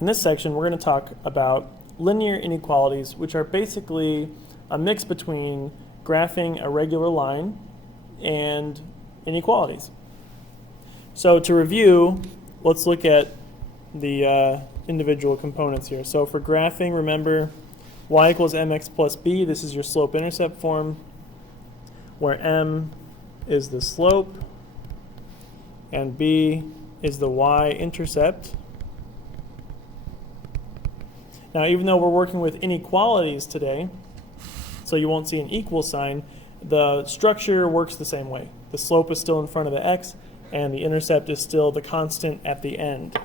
In this section, we're going to talk about linear inequalities, which are basically a mix between graphing a regular line and inequalities. So to review, let's look at the individual components here. So for graphing, remember y equals mx plus b. This is your slope-intercept form, where m is the slope and b is the y-intercept. Now, even though we're working with inequalities today, so you won't see an equal sign, the structure works the same way. The slope is still in front of the x, and the intercept is still the constant at the end.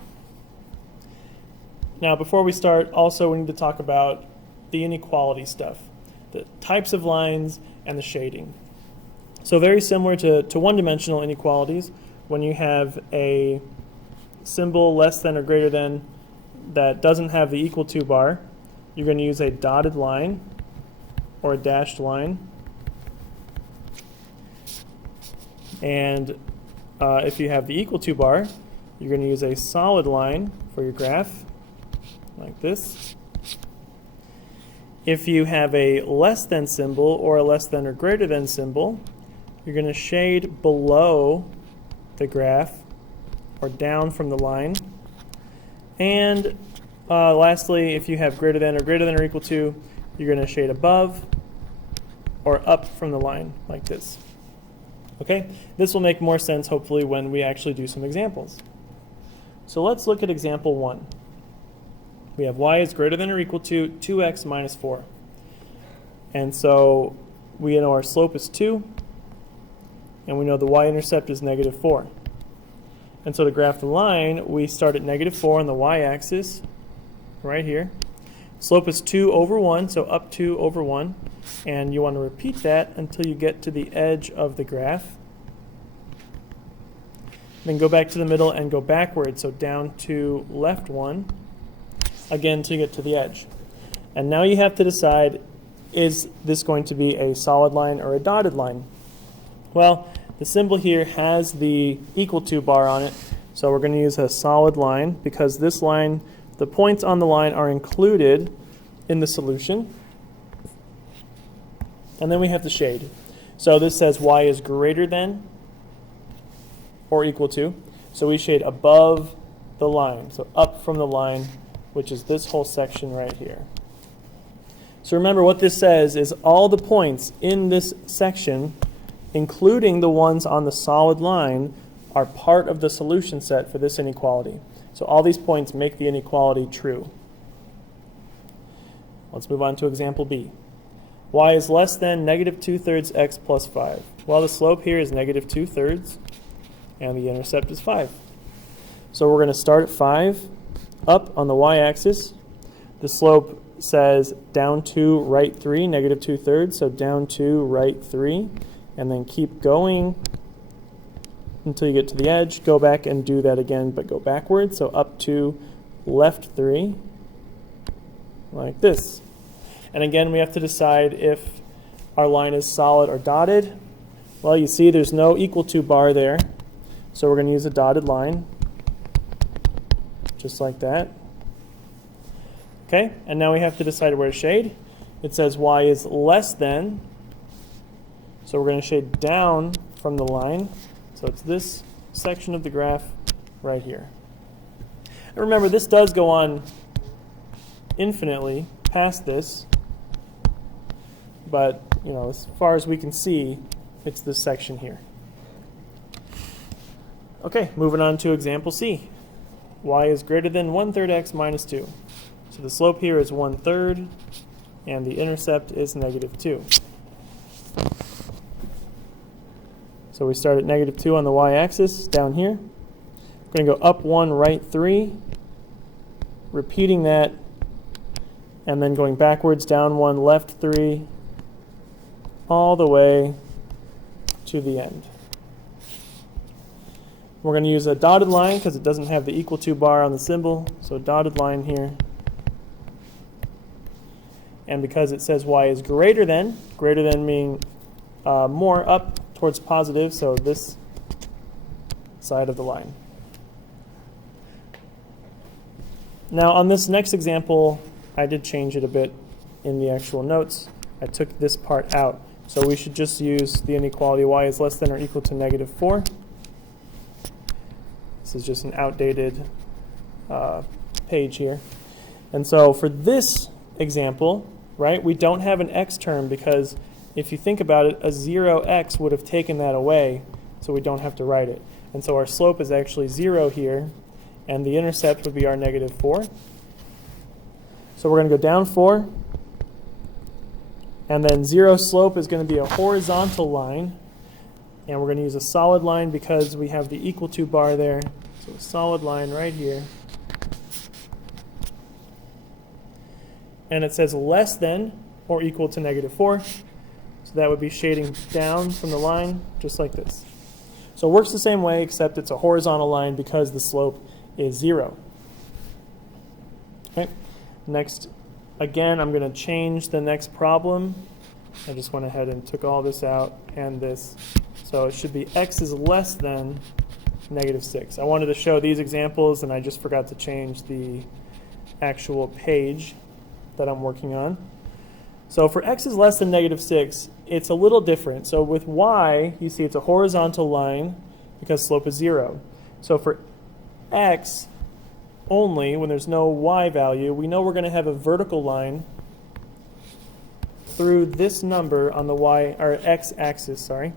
Now, before we start, also we need to talk about the inequality stuff, the types of lines and the shading. So very similar to one-dimensional inequalities, when you have a symbol less than or greater than that doesn't have the equal to bar, you're going to use a dotted line or a dashed line. And if you have the equal to bar, you're going to use a solid line for your graph, like this. If you have a less than symbol or a less than or greater than symbol, you're going to shade below the graph or down from the line. And lastly, if you have greater than or equal to, you're going to shade above or up from the line like this. Okay? This will make more sense hopefully when we actually do some examples. So let's look at example 1. We have y is greater than or equal to 2x minus 4. And so we know our slope is 2, and we know the y-intercept is negative 4. And so to graph the line, we start at negative 4 on the y-axis, right here. Slope is 2 over 1, so up 2 over 1. And you want to repeat that until you get to the edge of the graph. Then go back to the middle and go backwards, so down to left 1, again until you get to the edge. And now you have to decide, is this going to be a solid line or a dotted line? Well, the symbol here has the equal to bar on it, so we're going to use a solid line because this line, the points on the line are included in the solution. And then we have the shade. So this says y is greater than or equal to, so we shade above the line, so up from the line, which is this whole section right here. So remember what this says is all the points in this section, including the ones on the solid line, are part of the solution set for this inequality. So all these points make the inequality true. Let's move on to example B. Y is less than negative 2/3 x plus 5. Well, the slope here is negative 2/3, and the intercept is 5. So we're going to start at 5, up on the y-axis. The slope says down 2, right 3, negative 2/3, so down 2, right 3. And then keep going until you get to the edge. Go back and do that again, but go backwards. So up 2, left 3, like this. And again, we have to decide if our line is solid or dotted. Well, you see there's no equal to bar there, so we're going to use a dotted line, just like that. Okay, and now we have to decide where to shade. It says y is less than, so we're going to shade down from the line. So it's this section of the graph right here. And remember, this does go on infinitely past this, but as far as we can see, it's this section here. Okay, moving on to example C. Y is greater than 1/3 x minus 2. So the slope here is 1/3, and the intercept is negative 2. So we start at negative 2 on the y-axis down here. We're going to go up 1, right 3, repeating that, and then going backwards, down 1, left 3, all the way to the end. We're going to use a dotted line because it doesn't have the equal to bar on the symbol, so dotted line here. And because it says y is greater than meaning more up towards positive, so this side of the line. Now on this next example, I did change it a bit in the actual notes. I took this part out. So we should just use the inequality y is less than or equal to -4. This is just an outdated page here. And so for this example, right, we don't have an x term because if you think about it, a 0x would have taken that away, so we don't have to write it. And so our slope is actually 0 here, and the intercept would be our -4. So we're going to go down 4, and then 0 slope is going to be a horizontal line, and we're going to use a solid line because we have the equal to bar there. So a solid line right here. And it says less than or equal to -4. So that would be shading down from the line, just like this. So it works the same way, except it's a horizontal line because the slope is 0. Okay. Next, again, I'm going to change the next problem. I just went ahead and took all this out and this. So it should be x is less than -6. I wanted to show these examples, and I just forgot to change the actual page that I'm working on. So for x is less than -6, it's a little different. So with y, you see it's a horizontal line because slope is 0. So for x only, when there's no y value, we know we're going to have a vertical line through this number on the y or x-axis, sorry.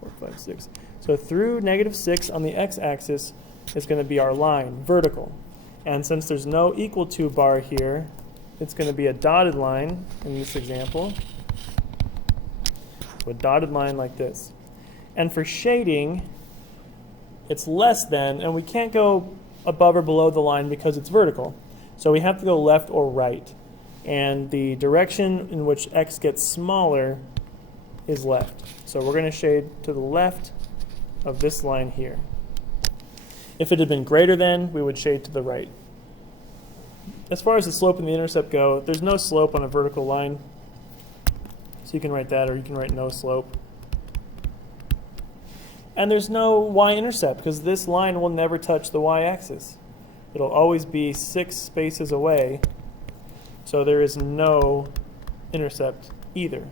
4, 5, 6. So through -6 on the x-axis is going to be our line, vertical. And since there's no equal to bar here, it's going to be a dotted line in this example. So a dotted line like this. And for shading, it's less than, and we can't go above or below the line because it's vertical. So we have to go left or right. And the direction in which x gets smaller is left. So we're going to shade to the left of this line here. If it had been greater than, we would shade to the right. As far as the slope and the intercept go, there's no slope on a vertical line. So you can write that, or you can write no slope. And there's no y-intercept because this line will never touch the y-axis. It'll always be 6 spaces away. So there is no intercept either.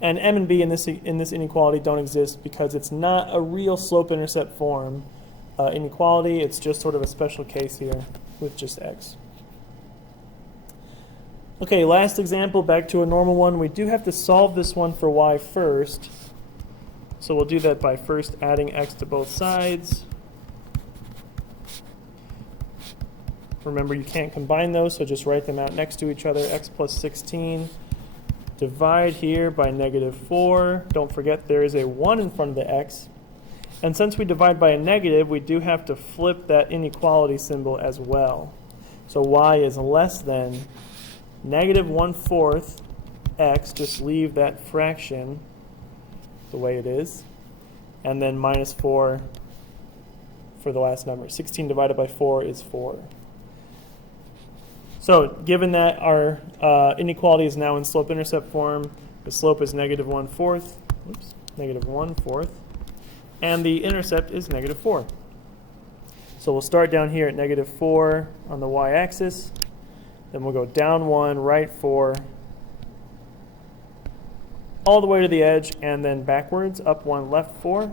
And m and b in this inequality don't exist because it's not a real slope-intercept form inequality. It's just sort of a special case here with just x. Okay, last example, back to a normal one. We do have to solve this one for y first. So we'll do that by first adding x to both sides. Remember, you can't combine those, so just write them out next to each other. X plus 16. Divide here by -4. Don't forget there is a 1 in front of the x. And since we divide by a negative, we do have to flip that inequality symbol as well. So y is less than -1/4 x, just leave that fraction the way it is, and then -4 for the last number. 16 divided by 4 is 4. So given that our inequality is now in slope-intercept form, the slope is -1/4, -1/4, and the intercept is -4. So we'll start down here at -4 on the y-axis. Then we'll go down 1, right 4, all the way to the edge, and then backwards, up 1, left 4.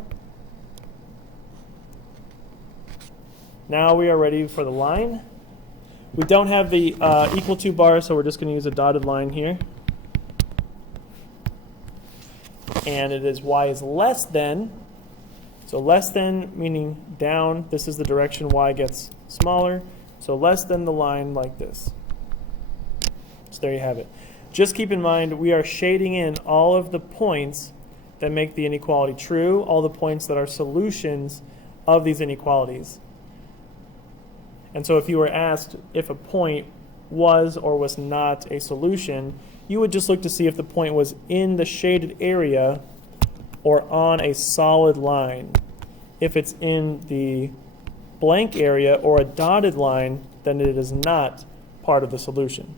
Now we are ready for the line. We don't have the equal to bar, so we're just going to use a dotted line here. And it is y is less than. So less than meaning down. This is the direction y gets smaller. So less than the line like this. So there you have it. Just keep in mind we are shading in all of the points that make the inequality true, all the points that are solutions of these inequalities. And so if you were asked if a point was or was not a solution, you would just look to see if the point was in the shaded area or on a solid line. If it's in the blank area or a dotted line, then it is not part of the solution.